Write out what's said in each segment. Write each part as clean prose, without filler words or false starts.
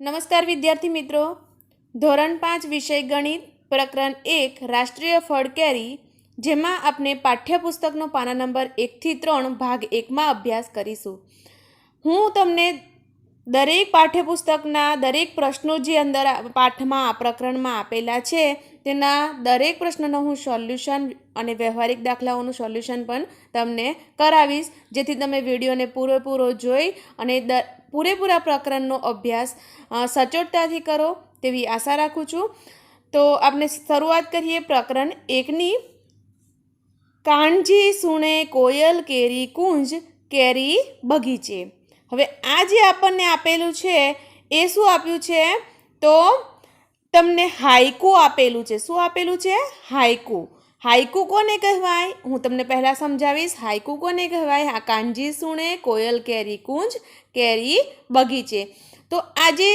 નમસ્કાર વિદ્યાર્થી મિત્રો, ધોરણ 5 વિષય ગણિત પ્રકરણ 1 રાષ્ટ્રીય ફળ કેરી, જેમાં આપણે પાઠ્યપુસ્તકનો પાના નંબર 1 થી 3 ભાગ 1માં અભ્યાસ કરીશું. હું તમને દરેક પાઠ્યપુસ્તકના દરેક પ્રશ્નો જે અંદર પાઠમાં પ્રકરણમાં આપેલા છે તેના દરેક પ્રશ્નોનો હું સોલ્યુશન અને વ્યવહારિક દાખલાઓનું સોલ્યુશન પણ તમને કરાવીશ, જેથી તમે વિડીયોને પૂરેપૂરો જોઈ અને પૂરેપૂરા પ્રકરણનો અભ્યાસ સચોટતાથી કરો તેવી આશા રાખું છું. તો આપણે શરૂઆત કરીએ પ્રકરણ 1ની. કાનજી સુણે કોયલ કેરી કુંજ કેરી બગીચે. હવે આ જે આપણને આપેલું છે એ શું આપ્યું છે? તો તમને હાઈકુ આપેલું છે. શું આપેલું છે? હાઈકુ. હાઈકુ કોને કહેવાય? હું તમને પહેલાં સમજાવીશ. હાઈકુ કોને કહેવાય? આ કાનજી સુણે કોયલ કેરી કુંજ કેરી બગીચે. તો આજે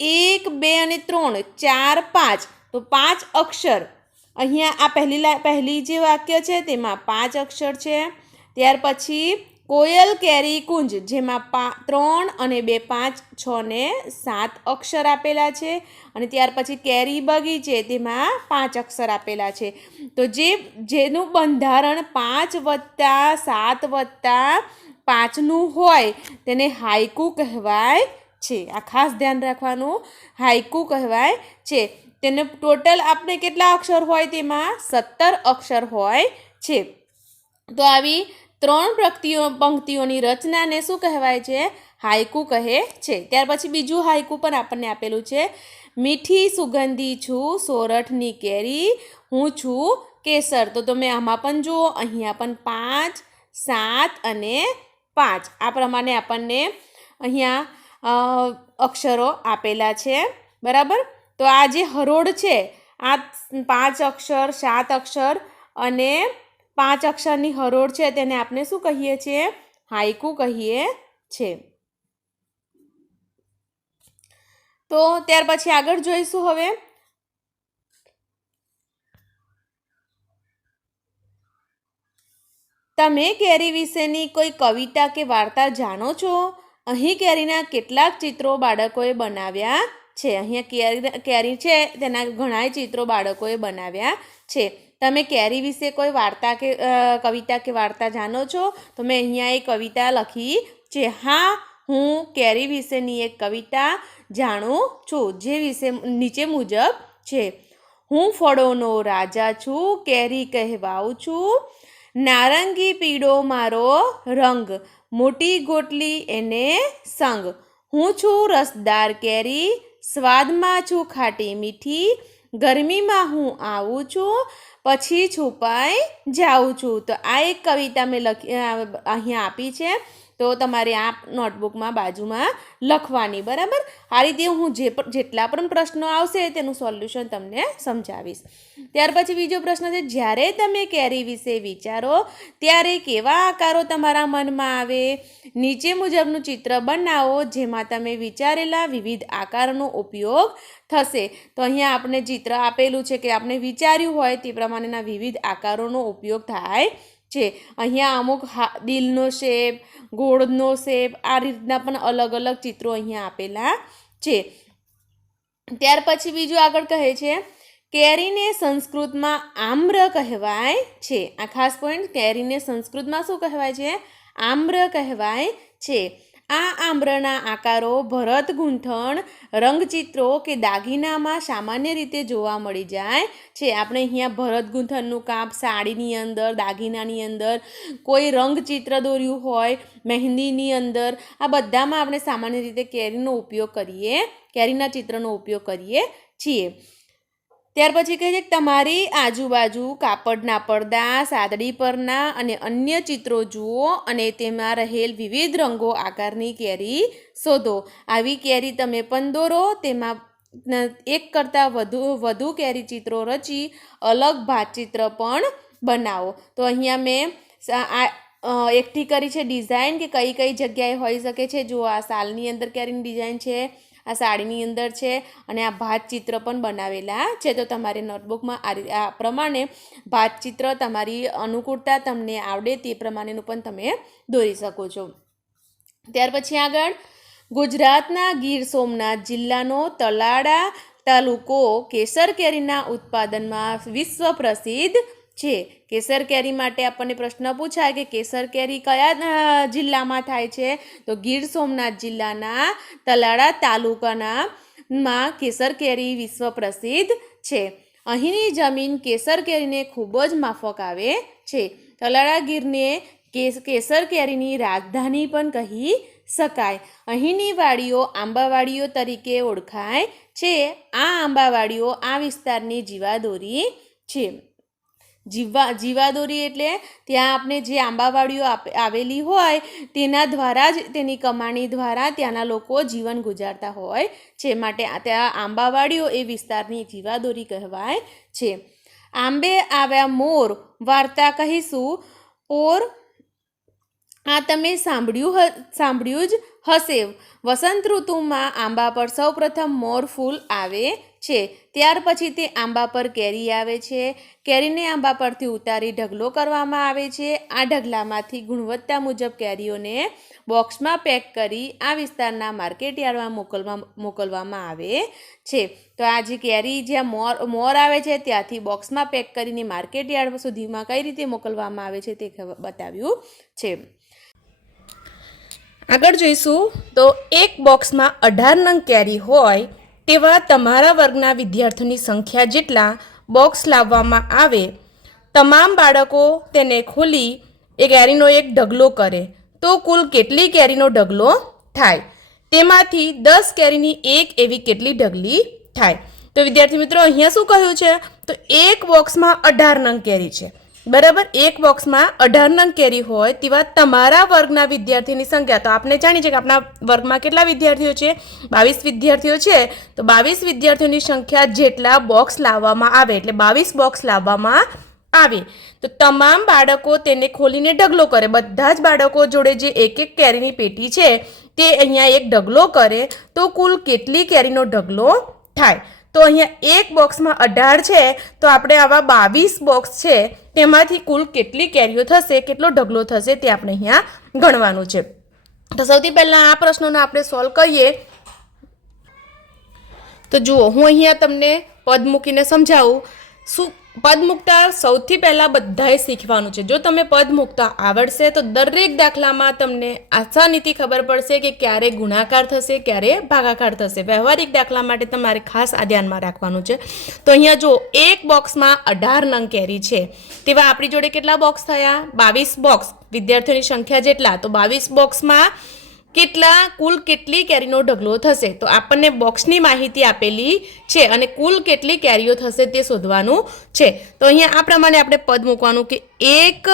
1, 2 અને 3, 4, 5, તો 5 અક્ષર અહીંયા આ પહેલી જે વાક્ય છે તેમાં 5 અક્ષર છે. ત્યાર પછી કોયલ કેરી કુંજ, જેમાં 3 અને 2, 5, 6 ને 7 અક્ષર આપેલા છે. અને ત્યાર પછી કેરી બગીચે, તેમાં 5 અક્ષર આપેલા છે. તો જેનું બંધારણ 5 + 7 + 5નું હોય તેને હાઈકુ કહેવાય છે. આ ખાસ ધ્યાન રાખવાનું, હાઈકુ કહેવાય છે. તેને ટોટલ આપણે કેટલા અક્ષર હોય? તેમાં 17 અક્ષર હોય છે. તો આવી 3 પંક્તિઓની રચનાને શું કહેવાય છે? હાઈકુ કહે છે. ત્યાર પછી બીજું હાઈકુ પણ આપણને આપેલું છે. મીઠી સુગંધી છું સોરઠની કેરી, હું છું કેસર. તો તમે આમાં પણ જુઓ, અહીંયા પણ 5, 7 અને 5 આ પ્રમાણે આપણને અહીંયા અક્ષરો આપેલા છે. બરાબર. તો આ જે હરોળ છે, આ 5 અક્ષર, 7 અક્ષર અને 5 અક્ષરની હરોળ છે, તેને આપણે શું કહીએ છીએ? હાઈકુ કહીએ છીએ. તો ત્યાર પછી આગળ જોઈશું. હવે તમે કેરી વિશેની કોઈ કવિતા કે વાર્તા જાણો છો? અહીં કેરીના કેટલાક ચિત્રો બાળકોએ બનાવ્યા છે. અહીંયા કેરી છે તેના ઘણા ચિત્રો બાળકોએ બનાવ્યા છે. તમે કેરી વિશે કોઈ વાર્તા કે કવિતા કે વાર્તા જાણો છો? તો મેં અહીંયા એક કવિતા લખી છે. હા, હું કેરી વિશેની એક કવિતા જાણું છું, જે વિશે નીચે મુજબ છે. હું ફળોનો રાજા છું, કેરી કહેવાઉં છું, નારંગી પીળો મારો રંગ, મોટી ગોટલી એને સંગ. હું છું રસદાર કેરી, સ્વાદમાં છું ખાટી મીઠી, ગરમીમાં હું આવું છું, પછી છુપાઈ જાઉં છું. તો આ એક કવિતા મેં અહીંયા આપી છે. તો તમારે આ નોટબુકમાં બાજુમાં લખવાની. બરાબર. આ રીતે હું જેટલા પણ પ્રશ્નો આવશે તેનું સોલ્યુશન તમને સમજાવીશ. ત્યાર પછી બીજો પ્રશ્ન છે. જ્યારે તમે કેરી વિશે વિચારો ત્યારે કેવા આકારો તમારા મનમાં આવે? નીચે મુજબનું ચિત્ર બનાવો જેમાં તમે વિચારેલા વિવિધ આકારનો ઉપયોગ થશે. તો અહીંયા આપણે ચિત્ર આપેલું છે કે આપણે વિચાર્યું હોય તે પ્રમાણેના વિવિધ આકારોનો ઉપયોગ થાય છે. અહીંયા અમુક દિલનો શેપ, ગોળનો શેપ, આ રીતના પણ અલગ અલગ ચિત્રો અહીંયા આપેલા છે. ત્યાર પછી બીજું આગળ કહે છે, કેરીને સંસ્કૃતમાં આમ્ર કહેવાય છે. આ ખાસ પોઈન્ટ, કેરીને સંસ્કૃતમાં શું કહેવાય છે? આમ્ર કહેવાય છે. આ આમ્રના આકારો ભરત ગૂંથણ, રંગચિત્રો કે દાગીનામાં સામાન્ય રીતે જોવા મળી જાય છે. આપણે અહીંયા ભરત ગૂંથણનું કામ સાડીની અંદર, દાગીનાની અંદર, કોઈ રંગચિત્ર દોર્યું હોય મહેંદીની અંદર, આ બધામાં આપણે સામાન્ય રીતે કેરીના ચિત્રનો ઉપયોગ કરીએ છીએ. ત્યાર પછી કહે છે, તમારી આજુબાજુ કાપડના પડદા, સાદડી પરના અને અન્ય ચિત્રો જુઓ અને તેમાં રહેલ વિવિધ રંગો આકારની કેરી શોધો. આવી કેરી તમે પણ દોરો. તેમાં એક કરતાં વધુ કેરી ચિત્રો રચી અલગ ભાતચિત્ર પણ બનાવો. તો અહીંયા મેં એકઠી કરી છે ડિઝાઇન કે કઈ કઈ જગ્યાએ હોઈ શકે છે. જો આ સાલની અંદર કેરીની ડિઝાઇન છે, આ સાડીની અંદર છે અને આ ભાતચિત્ર પણ બનાવેલા છે. તો તમારે નોટબુકમાં આ પ્રમાણે ભાતચિત્ર તમારી અનુકૂળતા તમને આવડે તે પ્રમાણેનું પણ તમે દોરી શકો છો. ત્યાર પછી આગળ ગુજરાતના ગીર સોમનાથ જિલ્લાનો તલાડા તાલુકો કેસર કેરીના ઉત્પાદનમાં વિશ્વ પ્રસિદ્ધ છે. કેસર કેરી માટે આપણને પ્રશ્ન પૂછાય કે કેસર કેરી કયા જિલ્લામાં થાય છે, તો ગીર સોમનાથ જિલ્લાના તલાડા તાલુકાના માં કેસર કેરી વિશ્વ પ્રસિદ્ધ છે. અહીંની જમીન કેસર કેરીને ખૂબ જ માફક આવે છે. તલાડા ગીરને કેસર કેરીની રાજધાની પણ કહી શકાય. અહીંની વાડીઓ આંબાવાડીઓ તરીકે ઓળખાય છે. આ આંબાવાડીઓ આ વિસ્તારની જીવાદોરી છે. જીવાદોરી એટલે ત્યાં આપણે જે આંબાવાડીઓ આવેલી હોય તેના દ્વારા જ તેની કમાણી દ્વારા ત્યાંના લોકો જીવન ગુજારતા હોય છે, માટે ત્યાં આંબાવાડીઓ એ વિસ્તારની જીવાદોરી કહેવાય છે. આંબે આવ્યા મોર વાર્તા કહીશું ઓર આ તમે સાંભળ્યું જ હશે. વસંત ઋતુમાં આંબા પર સૌપ્રથમ મોર ફૂલ આવે છે, ત્યાર પછી તે આંબા પર કેરી આવે છે. કેરીને આંબા પરથી ઉતારી ઢગલો કરવામાં આવે છે. આ ઢગલામાંથી ગુણવત્તા મુજબ કેરીઓને બોક્સમાં પેક કરી આ વિસ્તારના માર્કેટયાર્ડમાં મોકલવામાં આવે છે. તો આ જે કેરી જ્યાં મોર આવે છે ત્યાંથી બોક્સમાં પેક કરીને માર્કેટયાર્ડ સુધીમાં કઈ રીતે મોકલવામાં આવે છે તે બતાવ્યું છે. આગળ જોઈશું તો એક બોક્સમાં 18 નંગ કેરી હોય તેવા તમારા વર્ગના વિદ્યાર્થીઓની સંખ્યા જેટલા બોક્સ લાવવામાં આવે. તમામ બાળકો તેને ખોલી એ કેરીનો એક ઢગલો કરે તો કુલ કેટલી કેરીનો ઢગલો થાય? તેમાંથી 10 કેરીની એક એવી કેટલી ઢગલી થાય? તો વિદ્યાર્થી મિત્રો અહીંયા શું કહ્યું છે, તો એક બોક્સમાં 18 નંગ કેરી છે, બરાબર. એક બોક્સમાં 18 નંગ કેરી હોય તેવા તમારા વર્ગના વિદ્યાર્થીની સંખ્યા, તો આપણે જાણીએ છીએ કે આપણા વર્ગમાં કેટલા વિદ્યાર્થીઓ છે, 22 વિદ્યાર્થીઓ છે. તો 22 વિદ્યાર્થીઓની સંખ્યા જેટલા બોક્સ લાવવામાં આવે, એટલે 22 બોક્સ લાવવામાં આવે તો તમામ બાળકો તેને ખોલીને ઢગલો કરે. બધા જ બાળકો જોડે જે એક એક કેરીની પેટી છે તે અહીંયા એક ઢગલો કરે તો કુલ કેટલી કેરીનો ઢગલો થાય? તો અહીંયા એક બોક્સમાં 18 છે, તો આપણે આવા 22 બોક્સ છે તેમાંથી કુલ કેટલી કેરીઓ થશે, કેટલો ઢગલો થશે તે આપણે અહીંયા ગણવાનું છે. તો સૌથી પહેલાં આ પ્રશ્નોને આપણે સોલ્વ કરીએ. તો જુઓ, હું અહીંયા તમને પદ મૂકીને સમજાવું. શું પદ મૂકતા સૌથી પહેલાં બધાએ શીખવાનું છે. જો તમે પદ મૂકતા આવડશે તો દરેક દાખલામાં તમને આસાનીથી ખબર પડશે કે ક્યારે ગુણાકાર થશે, ક્યારે ભાગાકાર થશે. વ્યવહારિક દાખલા માટે તમારે ખાસ આ ધ્યાનમાં રાખવાનું છે. તો અહીંયા જો એક બોક્સમાં 18 નંગ કેરી છે તેવા આપણી જોડે કેટલા બોક્સ થયા? 22 બોક્સ. વિદ્યાર્થીઓની સંખ્યા જેટલા, તો 22 બોક્સમાં કુલ કેટલી કેરીનો ઢગલો થશે? તો આપણને બોક્સની માહિતી આપેલી છે અને કુલ કેટલી કેરીઓ થશે તે શોધવાનું છે. તો અહીંયા આ પ્રમાણે આપણે પદ મૂકવાનું કે એક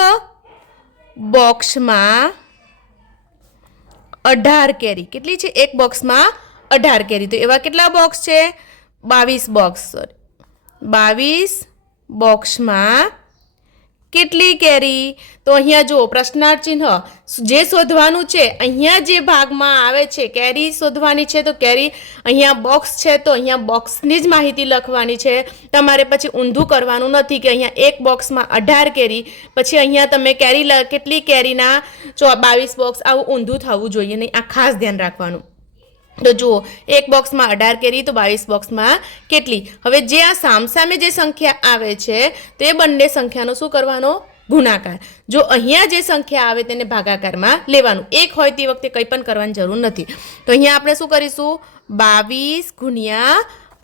બોક્સમાં 18 કેરી. કેટલી છે? એક બોક્સમાં 18 કેરી. તો એવા કેટલા બોક્સ છે? 22 બોક્સ. 22 બોક્સમાં કેટલી કેરી? તો અહીંયા જો પ્રશ્નાર્થ ચિહ્ન જે શોધવાનું છે, અહીંયા જે ભાગમાં આવે છે કેરી શોધવાની છે, તો કેરી અહીંયા બોક્સ છે તો અહીંયા બોક્સની જ માહિતી લખવાની છે. તમારે પછી ઊંધું કરવાનું નથી કે અહીંયા એક બોક્સમાં 18 કેરી પછી અહીંયા તમે કેટલી કેરીના 22 બોક્સ, આવું ઊંધું થવું જોઈએ નહીં. આ ખાસ ધ્યાન રાખવાનું. તો જુઓ, એક બોક્સમાં 18 કેરી તો 22 બોક્સમાં કેટલી? હવે જે આ સામસામે જે સંખ્યા આવે છે તે બંને સંખ્યાનો શું કરવાનો? ગુણાકાર. જો અહીંયા જે સંખ્યા આવે તેને ભાગાકારમાં લેવાનું. એક હોય તે વખતે કંઈ પણ કરવાની જરૂર નથી. તો અહીંયા આપણે શું કરીશું? 22 ગુણ્યા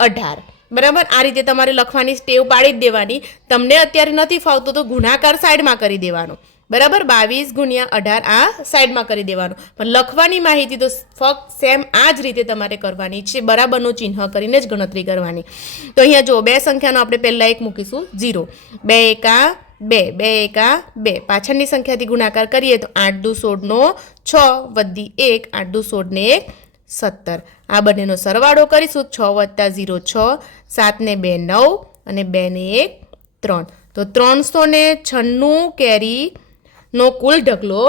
18. બરાબર, આ રીતે તમારે લખવાની ટેવ પાડી જ દેવાની. તમને અત્યારે નથી ફાવતું તો ગુણાકાર સાઈડમાં કરી દેવાનો. બરાબર, 22 ગુણ્યા 18 આ સાઈડમાં કરી દેવાનું. પણ લખવાની માહિતી તો ફક્ત સેમ આ જ રીતે તમારે કરવાની છે. બરાબરનું ચિહ્ન કરીને જ ગણતરી કરવાની. તો અહીંયા જો બે સંખ્યાનો આપણે પહેલાં એક મૂકીશું 0. 2 એકા 2, 2 એકા 2. પાછળની સંખ્યાથી ગુણાકાર કરીએ તો 8 દુ 16 નો 6 વધી 1, 8 દુ 16 ને 1 17. આ બંનેનો સરવાળો કરીશું. 6 વત્તા 0 6, 7 ને 2 9 અને 2 ને 1 3. તો 396 કેરી નો કુલ ઢગલો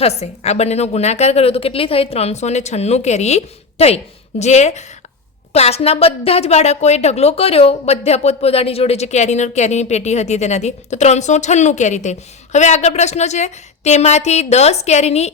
થશે. આ બંનેનો ગુણાકાર કર્યો તો કેટલી થઈ? 396 કેરી થઈ. જે ક્લાસના બધા જ બાળકોએ ઢગલો કર્યો, બધા પોતપોતાની જોડે જે કેરીની પેટી હતી તેનાથી, તો 396 કેરી થઈ. હવે આગળ પ્રશ્ન છે, તેમાંથી 10 કેરીની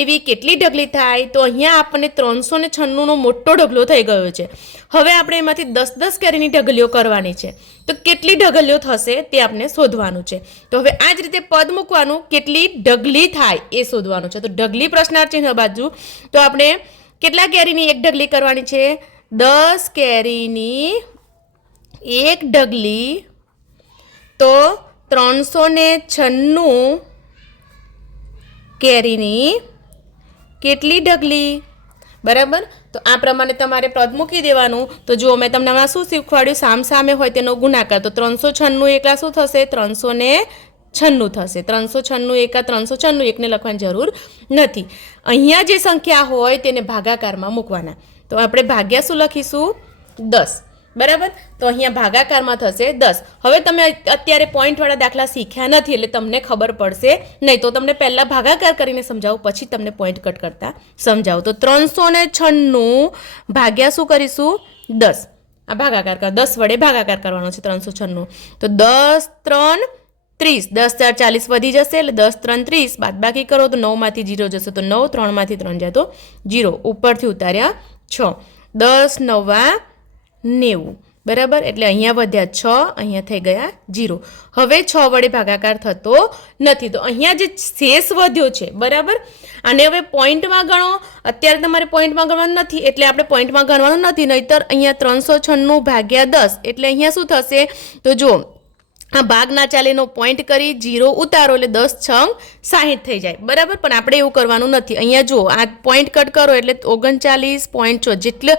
એવી કેટલી ઢગલી થાય? તો અહીંયા આપણને 396નો મોટો ઢગલો થઈ ગયો છે. હવે આપણે એમાંથી 10-10 કેરીની ઢગલીઓ કરવાની છે. તો કેટલી ઢગલીઓ થશે તે આપણે શોધવાનું છે. તો હવે આ જ રીતે પદ મૂકવાનું, કેટલી ઢગલી થાય એ શોધવાનું છે. તો ઢગલી પ્રશ્નાર્થ ચિહ્ન બાજુ તો આપણે કેટલા કેરીની એક ઢગલી કરવાની છે? 10 કેરીની એક ઢગલી. તો 396 કેરીની કેટલી ઢગલી? બરાબર. તો આ પ્રમાણે તમારે પદ મૂકી દેવાનું. તો જો મેં તમને આમાં શું શીખવાડ્યું? સામસામે હોય તેનો ગુણાકાર. તો 396 એકલા શું થશે? 396 થશે. 396 એકા 396, એકને લખવાની જરૂર નથી. અહીંયા જે સંખ્યા હોય તેને ભાગાકારમાં મૂકવાના. તો આપણે ભાગ્યા શું લખીશું? 10. બરાબર. તો અહીંયા ભાગાકારમાં થશે 10. હવે તમે અત્યારે પોઈન્ટવાળા દાખલા શીખ્યા નથી એટલે તમને ખબર પડશે નહીં. તો તમને પહેલાં ભાગાકાર કરીને સમજાવું, પછી તમને પોઈન્ટ કટ કરતા સમજાવું. તો 396 ભાગ્યા શું કરીશું? 10. આ ભાગાકાર 10 વડે ભાગાકાર કરવાનો છે 396. તો 10 3 30. 10 4 40 વધી જશે એટલે 10 3 30. બાદબાકી કરો તો 9માંથી 0 જશે તો 9. 3માંથી 3 જાય તો 0. ઉપરથી ઉતાર્યા 6. 10 9 90. બરાબર. એટલે અહીંયા વધ્યા 6, અહીંયા થઈ ગયા 0. હવે 6 વડે ભાગાકાર થતો નથી. તો અહીંયા જે શેષ વધ્યો છે, બરાબર, અને હવે પોઈન્ટમાં ગણો. અત્યારે તમારે પોઈન્ટમાં ગણવાનું નથી એટલે આપણે પોઈન્ટમાં ગણવાનું નથી. નહીંતર અહીંયા 396 ભાગ્યા 10 એટલે અહીંયા શું થશે? તો જો આ ભાગ ના ચાલેનો પોઈન્ટ કરી 0 ઉતારો એટલે 10 6 60 થઈ જાય. બરાબર. પણ આપણે એવું કરવાનું નથી. અહીંયા જો આ પોઈન્ટ કટ કરો એટલે 39.4. જેટલે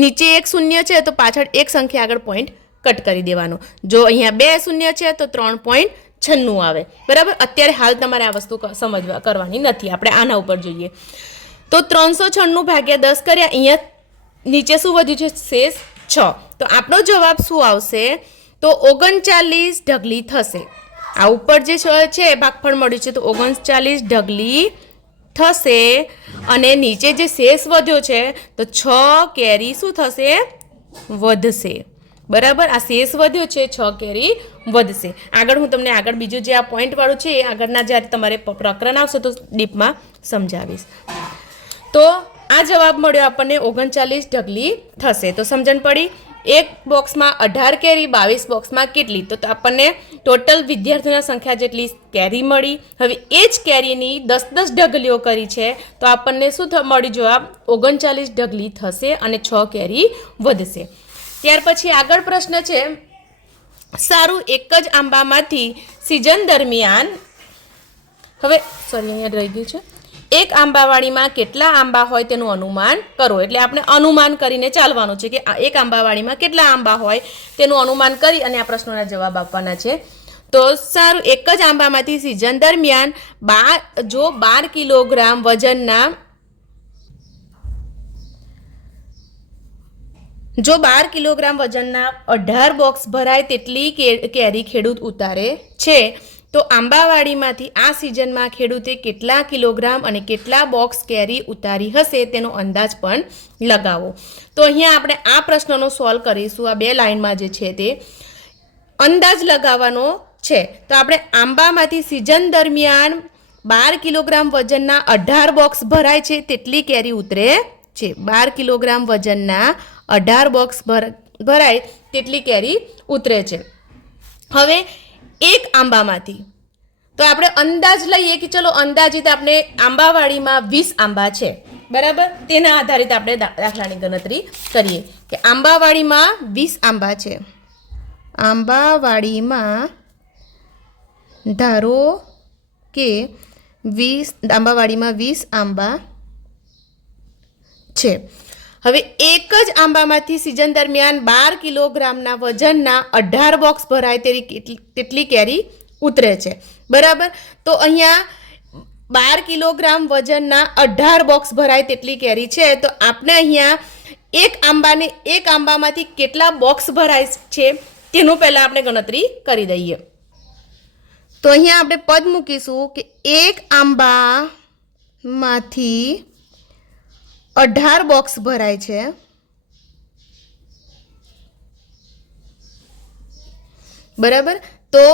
નીચે એક શૂન્ય છે તો પાછળ એક સંખ્યા આગળ પોઈન્ટ કટ કરી દેવાનો. જો અહીંયા 2 શૂન્ય છે તો 3.96 આવે. બરાબર. અત્યારે હાલ તમારે આ વસ્તુ સમજવા કરવાની નથી. આપણે આના ઉપર જોઈએ. તો 396 ભાગ્યા 10 કર્યા. અહીંયા નીચે શું વધ્યું છે? શેષ 6. તો આપણો જવાબ શું આવશે? તો 39 ઢગલી થશે. આ ઉપર જે છે ભાગફળ મળ્યું છે તો 39 ઢગલી થશે. અને નીચે જે શેષ વધ્યો છે તો 6 કેરી શું થશે? વધશે. બરાબર. આ શેષ વધ્યો છે, 6 કેરી વધશે. આગળ હું તમને આગળ બીજું જે આ પોઈન્ટ વાળું છે એ આગળના જ્યારે તમારે પ્રકરણ આવશે તો ડીપમાં સમજાવીશ. તો આ જવાબ મળ્યો આપણને 39 ઢગલી થશે. તો સમજણ પડી? એક બોક્સમાં 18 કેરી, 22 બોક્સમાં કેટલી? તો આપણને ટોટલ વિદ્યાર્થીઓના સંખ્યા જેટલી કેરી મળી. હવે એ જ કેરીની 10-10 ઢગલીઓ કરી છે તો આપણને શું મળી? જવાબ 39 ઢગલી થશે અને 6 કેરી વધશે. ત્યાર પછી આગળ પ્રશ્ન છે, સારું, એક જ આંબામાંથી સિઝન દરમિયાન, હવે સોરી અહીંયા રહી ગયું છે, એક આંબાવાડીમાં કેટલા આંબા હોય તેનું અનુમાન કરો. એટલે આપણે અનુમાન કરીને ચાલવાનું છે કે એક આંબાવાડીમાં કેટલા આંબા હોય તેનું અનુમાન કરી અને આ પ્રશ્નોના જવાબ આપવાના છે. તો સારું, એક જ આંબામાંથી સિઝન દરમિયાન 12 કિલોગ્રામ વજનના 18 બોક્સ ભરાય તેટલી કેરી ખેડૂત ઉતારે છે તો આંબાવાડીમાંથી આ સિઝનમાં ખેડૂતે કેટલા કિલોગ્રામ અને કેટલા બોક્સ કેરી ઉતારી હશે તેનો અંદાજ પણ લગાવો. તો અહીંયા આપણે આ પ્રશ્નનો સોલ્વ કરીશું. આ 2 લાઇનમાં જે છે તે અંદાજ લગાવવાનો છે. તો આપણે આંબામાંથી સિઝન દરમિયાન 12 કિલોગ્રામ વજનના 18 બોક્સ ભરાય છે તેટલી કેરી ઉતરે છે. 12 કિલોગ્રામ વજનના 18 બોક્સ ભરાય તેટલી કેરી ઉતરે છે. હવે એક આંબામાંથી તો આપણે અંદાજ લઈએ કે ચલો અંદાજિત આપણે આંબાવાડીમાં 20 આંબા છે. બરાબર. તેના આધારિત આપણે દાખલાની ગણતરી કરીએ કે આંબાવાડીમાં 20 આંબા છે. આંબાવાડીમાં ધારો કે 20 આંબા છે. હવે એક જ આંબામાંથી સિઝન દરમિયાન 12 કિલોગ્રામના વજનના 18 બોક્સ ભરાય તેટલી કેરી ઉતરે છે. બરાબર. તો અહીંયા 12 કિલોગ્રામ વજનના 18 બોક્સ ભરાય તેટલી કેરી છે. તો આપણે અહીંયા એક આંબામાંથી કેટલા બોક્સ ભરાય છે તેનું પહેલાં આપણે ગણતરી કરી દઈએ. તો અહીંયા આપણે પદ મૂકીશું કે એક આંબામાંથી 18 બોક્સ ભરાય છે. બરાબર. તો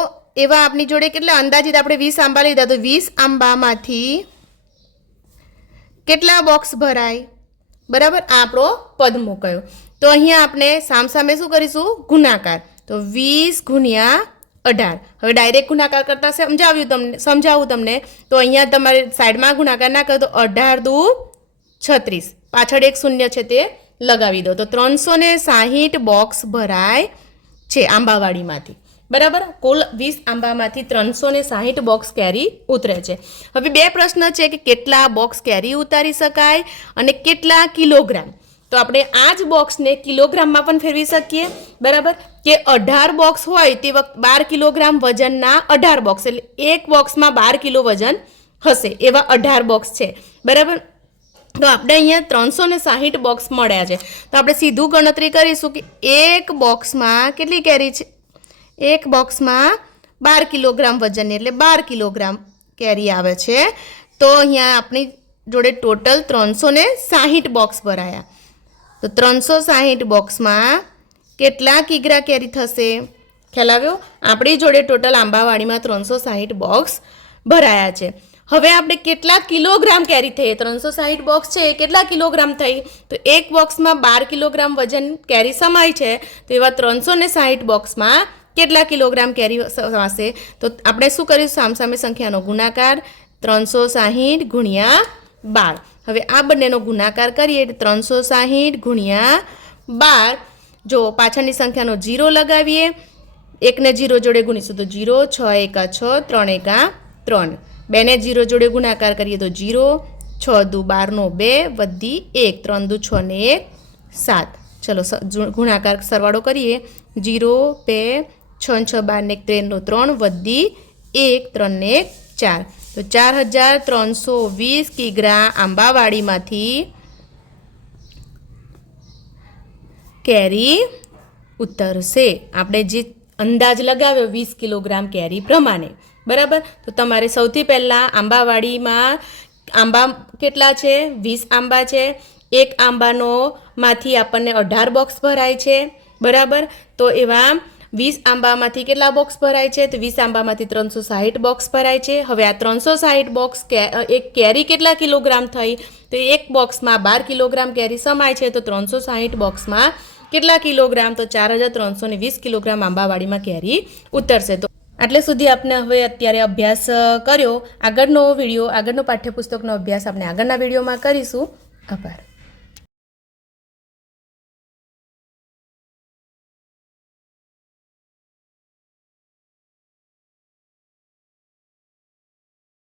એવા આપણી જોડે કેટલા અંદાજિત આપણે 20 આંબા લીધા તો 20 આંબામાંથી કેટલા બોક્સ ભરાય, બરાબર. આ આપણો પદ મૂકાયો. તો અહીંયા આપણે સામસામે શું કરીશું? ગુણાકાર. તો 20 ગુણ્યા 18. હવે ડાયરેક્ટ ગુણાકાર કરતાં સમજાવું તમને. તો અહીંયા તમારે સાઈડમાં ગુણાકાર ના કરો તો 18 દુ 36. પાછળ એક શૂન્ય છે તે લગાવી દો. તો 360 બોક્સ ભરાય છે આંબાવાડીમાંથી, બરાબર. કુલ 20 આંબામાંથી 360 બોક્સ કેરી ઉતરે છે. હવે બે પ્રશ્ન છે કે કેટલા બોક્સ કેરી ઉતારી શકાય અને કેટલા કિલોગ્રામ. તો આપણે આ જ બોક્સને કિલોગ્રામમાં પણ ફેરવી શકીએ, બરાબર. કે 18 બોક્સ હોય તે વખત 12 કિલોગ્રામ વજનના 18 બોક્સ, એટલે એક બોક્સમાં 12 કિલો વજન હશે એવા 18 બોક્સ છે, બરાબર. તો આપણે અહીંયા 360 બોક્સ મળ્યા છે. તો આપણે સીધું ગણતરી કરીશું કે એક બોક્સમાં કેટલી કેરી છે? એક બોક્સમાં 12 કિલોગ્રામ વજનની, એટલે 12 કિલોગ્રામ કેરી આવે છે. તો અહીંયા આપણી જોડે ટોટલ 360 બોક્સ ભરાયા. તો 360 બોક્સમાં કેટલા કિગ્રા કેરી થશે? ખ્યાલ આવ્યો? આપણી જોડે ટોટલ આંબાવાડીમાં 360 બોક્સ ભરાયા છે. હવે આપણે કેટલા કિલોગ્રામ કેરી થઈ? 360 બોક્સ છે એ કેટલા કિલોગ્રામ થઈ? તો એક બોક્સમાં 12 કિલોગ્રામ વજન કેરી સમાય છે. તો એવા 360 બોક્સમાં કેટલા કિલોગ્રામ કેરી સમાશે? તો આપણે શું કરીશું? સામસામે સંખ્યાનો ગુણાકાર. 360 ગુણ્યા 12. હવે આ બંનેનો ગુણાકાર કરીએ એટલે 360 ગુણ્યા 12. જો પાછળની સંખ્યાનો 0 લગાવીએ, એકને 0 જોડે ગુણીશું તો 0, 6 એકા 6, 3 એકા 3. બેને 0 જોડે ગુણાકાર કરીએ તો 0, 6 દુ 12 નો 2 વધી 1, 3 દુ 6 ને 1 7. ચલો ગુણાકાર સરવાળો કરીએ. 0, 2, 6, 6, 12 ને 13 નો 3 વધી 1, 3 ને 1 4. તો 4320 કિગ્રા આંબાવાડીમાંથી કેરી ઉતરશે. આપણે જે અંદાજ લગાવ્યો 20 કિલોગ્રામ કેરી પ્રમાણે, બરાબર. તો તમારે સૌથી પહેલાં આંબાવાડીમાં આંબા કેટલા છે? 20 આંબા છે. એક આંબાનો માંથી આપણને 18 બોક્સ ભરાય છે, બરાબર. તો એવા 20 આંબામાંથી કેટલા બોક્સ ભરાય છે? તો 20 આંબામાંથી 360 બોક્સ ભરાય છે. હવે આ 360 બોક્સ એક કેરી કેટલા કિલોગ્રામ થઈ? તો એક બોક્સમાં 12 કિલોગ્રામ કેરી સમાય છે. તો 360 બોક્સમાં કેટલા કિલોગ્રામ? તો 4320 કિલોગ્રામ આંબાવાડીમાં કેરી ઉતરશે. તો આટલે સુધી આપણે હવે અત્યારે અભ્યાસ કર્યો. આગળનો પાઠ્યપુસ્તકનો અભ્યાસ આપણે આગળના વિડીયોમાં કરીશું. આભાર.